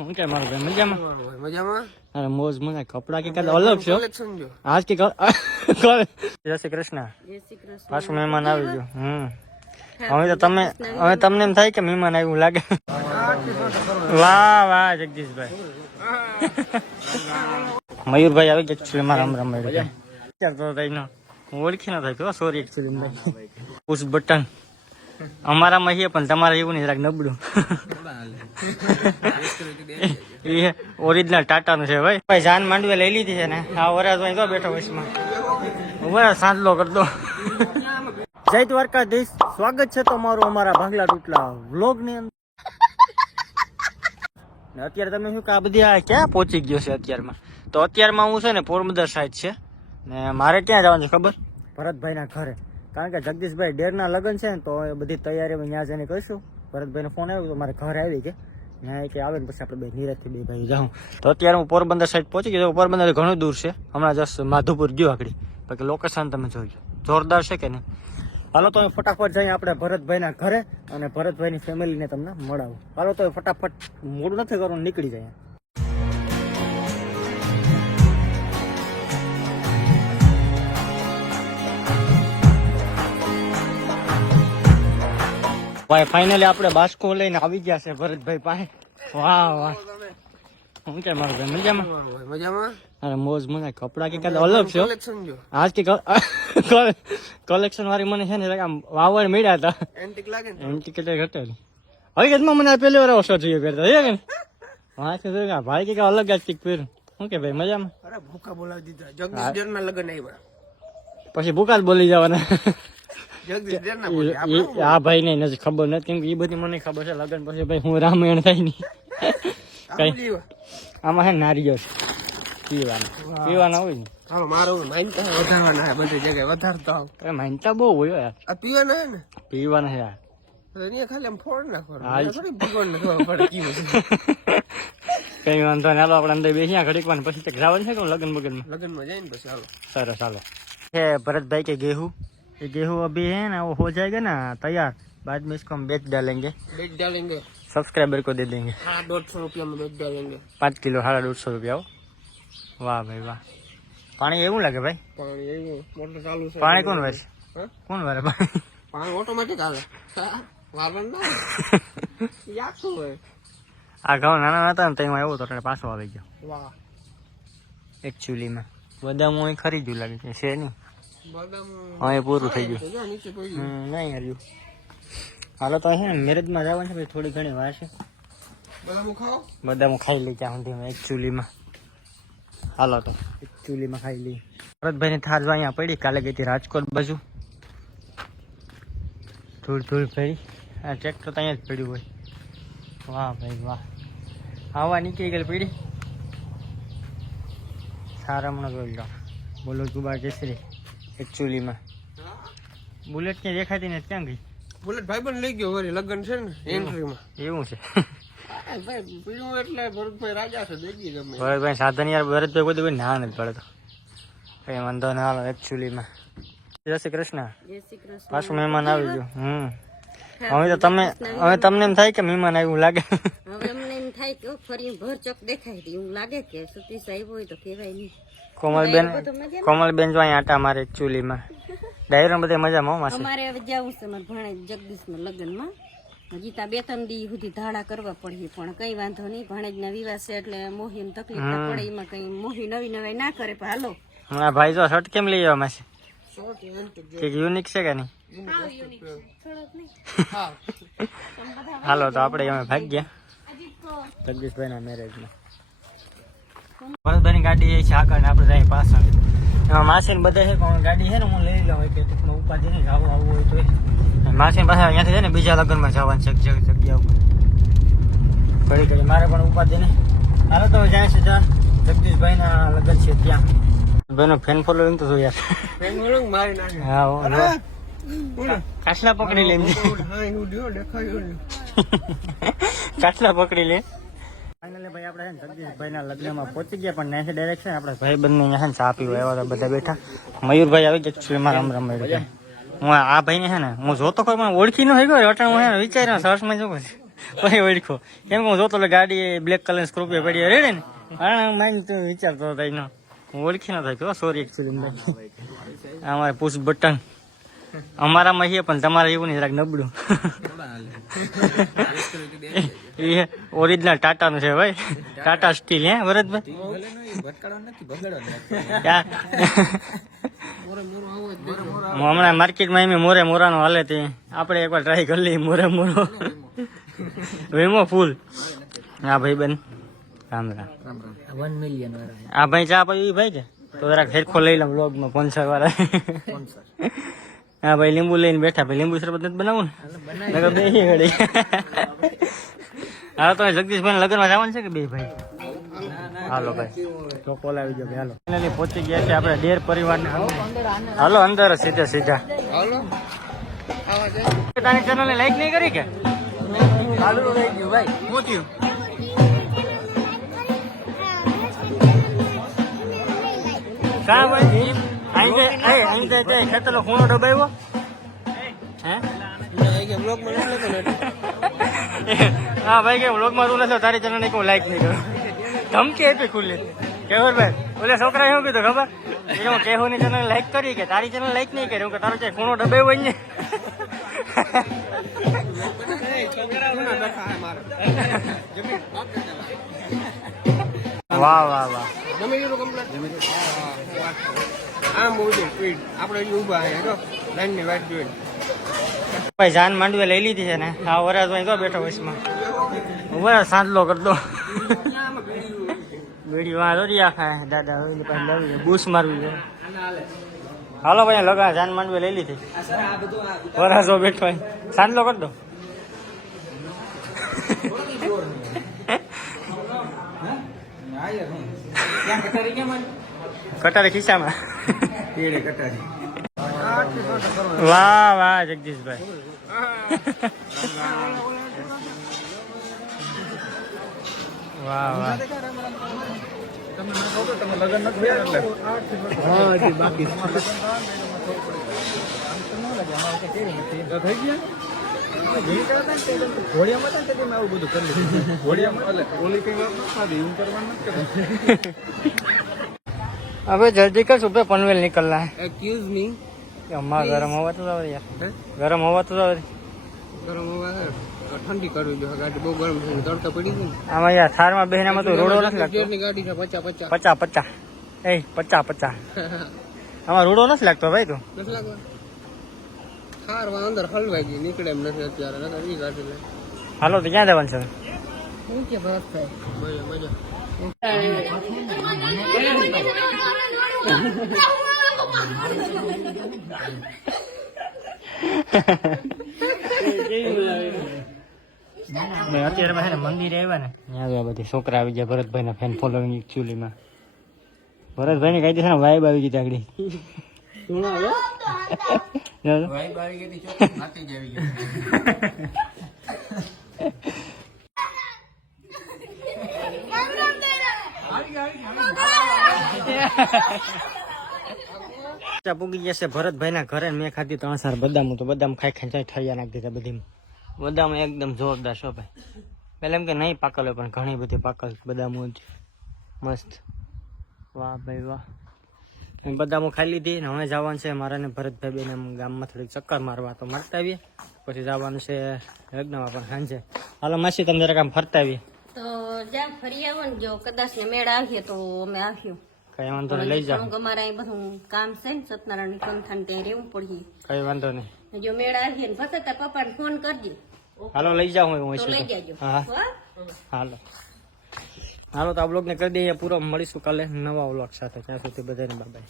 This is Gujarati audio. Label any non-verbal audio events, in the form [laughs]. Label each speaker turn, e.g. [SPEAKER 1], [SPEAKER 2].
[SPEAKER 1] હું કે મારો ભાઈ મજામાં?
[SPEAKER 2] મજામાં?
[SPEAKER 1] અરે મોજ મને કપડા કે કાંઈ અલગ છે. આજ કે [laughs] જય શ્રી કૃષ્ણ. પાછું મહેમાન આવી ગયું. હમ. હવે તો તમે હવે તમને એમ થાય કે મહેમાન આવ્યું લાગે. વાહ વાહ જગદીશભાઈ. મયુરભાઈ આવી ગયા એકચ્યુઅલી મારા રામ રામ મયુરભાઈ. વિચાર તો થાય હું ઓળખી ન થાય સોરી એકચ્યુઅલી પૂછ પુશ બટન અમારામાં છે પણ તમારે એવું નહીં જરાક નબળું. [laughs] એ ઓરિજિનલ ટાટાનું છે ભાઈ. ભાઈ જાન માંડવે લઈ લીધી છે ને. આ વરાજ ભાઈ તો બેઠો વચમાં વરાજ સાંજલો કરતો જય દ્વારકાધીશ. સ્વાગત છે તમારું અમારા ભાગલા ટૂટલા વ્લોગની અંદર. અત્યારે તમે શું કે આ બધી આ ક્યાં પહોંચી ગયો છે અત્યારમાં? તો અત્યારમાં હું છે ને પોરબંદર સાઈડ છે. ને મારે ક્યાં જવાનું છે ખબર? ભરતભાઈના ઘરે. કારણ કે જગદીશભાઈ ડેરના લગ્ન છે ને, તો એ બધી તૈયારી ત્યાં જઈને કરીશું. ભરતભાઈનો ફોન આવ્યો તો મારે ઘરે આવી ગયા ત્યાં કે આવે ને પછી આપણે બે નિરાજથી બે ભાઈ જાઉં. તો અત્યારે હું પોરબંદર સાઈડ પહોંચી ગયો. પોરબંદર ઘણું દૂર છે. હમણાં જસ્ટ માધુપુર ગયો આગળ. બાકી લોકેશન તમે જોઈ જોરદાર છે કે નહીં? હાલો, તો ફટાફટ જઈએ આપણે ભરતભાઈના ઘરે અને ભરતભાઈની ફેમિલીને તમને મળાવું. હાલો, તો ફટાફટ મોડું નથી કરવાનું, નીકળી જાય. ભાઈ ફાઇનલી આપણે બાસ્કો લઈને આવી ગયા છે ભરતભાઈ પાસે. વાહ વાહ. હું કે મારો ભાઈ મજામાં?
[SPEAKER 2] મજામાં?
[SPEAKER 1] અરે મોજ મને કપડા કે કાંઈ અલગ છે આજ કે કલેક્શન [laughs] વાળી મને છે ને આમ વાવડ મળ્યા હતા.
[SPEAKER 2] એન્ટિક લાગે ને?
[SPEAKER 1] ઘટેલી હકીકતમાં મને પહેલી વાર ઓછો જોઈએ પહેરતા છે કે હા કે ભાઈ કે અલગ જ ચીક પહેરું શું કે ભાઈ મજામાં?
[SPEAKER 2] અરે ભૂખા બોલાવી દીધા. જગદીશ લગન આવ્યા.
[SPEAKER 1] પછી ભૂકા જ બોલી જવાના. આ ભાઈ ને નથી ખબર નથી કેમ કે એ બધી મને ખબર છે લગન પછી ભાઈ હું રામાયણ થાય નહીં. [laughs] કઈ આમાં હે નારિયો પીવાનું. પીવાના હોય ને.
[SPEAKER 2] વધારવાના બધી જગ્યાએ વધારતા આવ
[SPEAKER 1] માનતા બહુ હોય યાર.
[SPEAKER 2] પીવાના
[SPEAKER 1] પીવાના યાર. [laughs] કઈ વાંધો ને હાલો આપણે અંદર બેસી ઘડીક વાર પછી જવાનું છે કે લગન બગન
[SPEAKER 2] લગનમાં જઈને પછી હાલો.
[SPEAKER 1] સરસ હાલો. ભરતભાઈ કે ગેહું? ये गेहूँ अभी है ना वो हो जाएगा ना तैयार। बाद में इसको हम बेच डालेंगे।
[SPEAKER 2] बेच डालेंगे।
[SPEAKER 1] सब्सक्राइबर को दे देंगे।
[SPEAKER 2] हाँ, डेढ़ सौ रुपया में बेच डालेंगे।
[SPEAKER 1] पाँच किलो हरा डेढ़ सौ रुपया वाह भाई वाह।
[SPEAKER 2] पानी एवं लगे भाई? पानी
[SPEAKER 1] कौन भाई हाँ?
[SPEAKER 2] कौन
[SPEAKER 1] वाले पानी? पानी
[SPEAKER 2] ऑटोमेटिक [laughs] तो आवे વારવાનું ના યાકું હોય
[SPEAKER 1] આ ઘઉં હા એ પૂરું થઈ ગયું. નહીં હાર્યું હાલો તો છે ને મેરેજમાં જવાનું છે પછી થોડી ઘણી વાર છે.
[SPEAKER 2] બદામ
[SPEAKER 1] ખાઈ લઈ ત્યાં સુધી એક ચૂલીમાં હાલો તો એક ચૂલીમાં ખાઈ લઈ ભરતભાઈની થાર જો અહીંયા પડી કાલે ગઈ હતી રાજકોટ બાજુ. ધૂળ ધૂળ પડી આ ટ્રેક્ટર તો અહીંયા જ પડ્યું હોય. વાહ ભાઈ વાહ. આવા નીકળી ગયેલી પડી. સારા હમણાં જોઈ લો બોલો ગુબા કેસરી. એક ચૂલીમાં બુલેટ ક્યાં દેખાતી ને ક્યાં ગઈ?
[SPEAKER 2] બુલેટ ભાઈ પણ લઈ ગયો વળી લગન છે ને એન્ટ્રીમાં
[SPEAKER 1] એવું છે.
[SPEAKER 2] પીળું એટલે ભરતભાઈ રાજા છે દેખી ગમે.
[SPEAKER 1] ભરતભાઈ સાધન યાર ભરતભાઈ કોઈ કોઈ ના નથી પડતો. કઈ વાંધો ના આવે એકચ્યુઅલીમાં જય કૃષ્ણ.
[SPEAKER 3] જય શ્રી કૃષ્ણ.
[SPEAKER 1] પાછું મહેમાન આવી ગયું. હમ. હવે તો તમે હવે તમને એમ થાય કે મહેમાન આવ્યું લાગે.
[SPEAKER 3] હવે અમને એમ થાય કે ફરી ફરી ભરચક દેખાય. એવું લાગે કે સતીશ આવ્યો હોય તો કહેવાય નહીં.
[SPEAKER 1] કોમલબેન કોમલબેન જો અહીંયા આટા મારે ચૂલીમાં. ડાયરો બધે મજામાં માસી?
[SPEAKER 3] અમારે હવે જવું છે મારે ભણે જગદીશના લગ્નમાં. હજી ત્યાં બે ત્રણ દી સુધી ધાડા કરવા પડીએ પણ કઈ વાંધો નહીં. ભણેજના વિવાહ છે એટલે મોહી તકલીફ ના પડે એમાં કઈ મોહી નવી નવી ના કરે પણ હાલો.
[SPEAKER 1] હા ભાઈ જો શર્ટ કેમ લઈ આવ્યા માસી?
[SPEAKER 2] શોર્ટ
[SPEAKER 1] યુનિક છે કે નહીં? [laughs] હાલો તો આપણે અમે ભાગ ગયા જગદીશભાઈના મેરેજમાં ભરતભાઈની ગાડી છે આગળ આપણે જાય પાછળ. એમાં માસીને બધા છે પણ ગાડી છે ને હું લઈ લઉં કે ટૂંકમાં ઉપાધિ નહીં આવું આવું હોય તો માસીને પાસે અહીંયાથી છે ને બીજા લગ્નમાં જવાનું છે જગ્યા ઉપર. ઘડી ઘડી મારે પણ ઉપાધિ નહીં. હાલો તો જાય છે જગદીશભાઈ જગદીશભાઈના લગ્ન છે ત્યાં. ભાઈનો ફેન ફોલોઈંગ તો
[SPEAKER 2] મારી નાખે.
[SPEAKER 1] હા પકડી લે એમ.
[SPEAKER 2] હા એવું દ્યો દેખાયું ને
[SPEAKER 1] કાચલા પકડી લે. ભાઈ આપણે છે ને લગ્નમાં પહોંચી ગયા, પણ નાથી ડાયરેક્ટ છે ને આપણે ભાઈ બંને અહીંયા ને ચા પીવા હતા બધા બેઠા. મયુરભાઈ આવી ગયા એકચ્યુઅલી મારા રમ રામ મયુરભાઈ હું આ ભાઈને છે હું જોતો કોઈ ઓળખી ન ગયો અટાણ હું છે વિચાર્યો સર્ચમાં છું. પછી ઓળખો. કેમ કે હું જોતો એટલે ગાડી બ્લેક કલર સ્કોર્પિયો પડી રેડે ને? હા તો વિચારતો હતો એનો. ઓળખી ન થાય સોરી એકચ્યુઅલી અમારે પુશ બટન. અમારામાં છે પણ તમારે એવું નહીં જરાક નબળું. એ ઓરિજિનલ ટાટાનું છે ભાઈ. ટાટા સ્ટીલ હે ભરતભાઈ હું હમણાં માર્કેટમાં એમ મોરે મોરાનો હાલે તે. આપણે એકવાર ટ્રાય કરી લઈએ મોરે મોરો. વીમો ફૂલ. હા ભાઈ બેન. રામ રામ.
[SPEAKER 2] વન મિલિયન
[SPEAKER 1] આ ભાઈ ચા પાઈ ભાઈ છે તો જરાક હેરખો લઈ લઉં બ્લોગમાં સ્પોન્સર વાળા. હા ભાઈ લીંબુ લઈને બેઠા. ભાઈ લીંબુ શરબત નથી બનાવું ને? નકર બે ઘડી [laughs] હાલો તો જગદીશભાઈ લગ્નમાં જવાનું છે કે બે ભાઈ? હાલો ભાઈ. તો કોલ આવી ગયો ભાઈ હાલો. પહોંચી ગયા છે આપણે ડેર પરિવારને હાલો અંદર સીધા સીધા. તારી ચેનલ લાઈક નહીં કરી કે?
[SPEAKER 2] ભાઈ.
[SPEAKER 1] કા ભાઈ અહીં તે તે તે ખેતરનો ખૂણો દબાવ્યો? હે?
[SPEAKER 2] માં
[SPEAKER 1] ભાઈ કે વ્લોગમાં [laughs] તું નથી તારી ચેનલ કોઈ લાઈક નહીં કરું. ધમકી આપી ખુલ્લી. કેવર ભાઈ ઓલે છોકરા શું કીધું ખબર? કે હું કેહોની ચેનલ લાઈક કરી કે તારી ચેનલ લાઈક નહીં કરી હું કે તારો ક્યાંય ખૂણો ડબાવ્યો હોય ને
[SPEAKER 2] છોકરા બેઠા [laughs] મારે જમીન
[SPEAKER 1] વાહ વાહ વાહ.
[SPEAKER 2] જમી લીધું કમ્પ્લેટ આમ બોલજો સ્પીડ. આપણે હજી ઊભા અહીંયા જો. લાઈનની જોઈને
[SPEAKER 1] ભાઈ જાન માંડવે લઈ લીધી છે ને? આ વરાજ ભાઈ તો બેઠો વચમાં વરાજ સાંજલો કરતો બીડી વાં દોરી ખાય. દાદા ઓલી પાસે લાવી બૂસ મારવી છે. હાલો ભાઈ લગા જાન માંડવે લઈ લીધી. વરાજો બેઠો હોય. સાંજલો કરી દો. કટારી ખિસ્સામાં? વાહ વાહ જગદીશભાઈ. વાહ વાહ.
[SPEAKER 2] હા હજી બાકી
[SPEAKER 1] હવે જલ્દી કર સુબહ પનવેલ निकलना है
[SPEAKER 2] એક્યુઝ મી
[SPEAKER 1] अम्मा गरम हवा तो जाओ यार गरम हवा तो जाओ
[SPEAKER 2] ગરમ હવા છે. ઠંડી કરવી જોઈએ ગાડી બહુ ગરમ છે તડકા પડી ગઈ ને.
[SPEAKER 1] આમાં યાર થારમાં બેહનામાં તો રોડો નથી લાગતો
[SPEAKER 2] ગેરની ગાડી છે પચા પચા
[SPEAKER 1] પચા પચા એ પચા પચા [laughs] આમાં રોડો નથી લાગતો ભાઈ તું
[SPEAKER 2] નથી લાગવા હારવા અંદર હલવાઈ ગઈ નીકળે એમ નથી અત્યારે નકર ઈ ગાડી લે
[SPEAKER 1] હાલો તો ક્યાં જવાનું છે
[SPEAKER 2] શું કે બસ થાય મજા મજા
[SPEAKER 1] મેં [laughs] અત્યારે પાસે મંદિરે આવ્યા ને ત્યાં બધી છોકરા આવી ગયા ભરતભાઈ ના ફેન ફોલોઈંગ એકચ્યુઅલી માં ભરતભાઈ ની કઈ આવી ગઈ આગળ [laughs]
[SPEAKER 2] ભાઈ બારી ગઈ ચોખ્ખી નાતી જ આવી ગઈ
[SPEAKER 1] પૂગી જશે ભરતભાઈ ઘરે મેં ખાધી ત્રણ સાર બદામ. તો બદામ ખાઈ ખાઈ ચાઈ નાખી દીધા બધી. બદામ એકદમ જોરદાર છો ભાઈ. એમ કે નહીં પાકલ હોય, પણ ઘણી બધી પાકલ બદામો મસ્ત. વાહ ભાઈ વાહ. બદામો ખાઈ લીધી ને હવે જવાનું છે મારા ને ભરતભાઈ બેન ગામમાં થોડીક ચક્કર મારવા તો મારતા આવીએ. પછી જવાનું છે યજ્ઞમાં પણ સાંજે. હાલો માસી, તમે જરાક આમ ફરતા આવીએ.
[SPEAKER 3] તો જ્યાં ફરી આવો ને જો કદાચ ને મેળ આવીએ તો અમે આવ્યું
[SPEAKER 1] કઈ વાંધો નહીં લઈ જાઓ.
[SPEAKER 3] અમારે અહીં બધું કામ છે ને સત્યનારાયણ કંથાન ત્યાં રહેવું પડીએ
[SPEAKER 1] કઈ વાંધો નહીં.
[SPEAKER 3] જો મેળ આવીએ ને પછી તાર પપ્પાને ફોન કરજે.
[SPEAKER 1] હાલો લઈ જાઓ હું
[SPEAKER 3] તો લઈ જાજો.
[SPEAKER 1] હા
[SPEAKER 3] હા.
[SPEAKER 1] હાલો. હાલો તો આ બ્લોગને કરી દઈએ પૂરો. મળીશું કાલે નવા બ્લોગ સાથે. ત્યાં સુધી બધાને બાય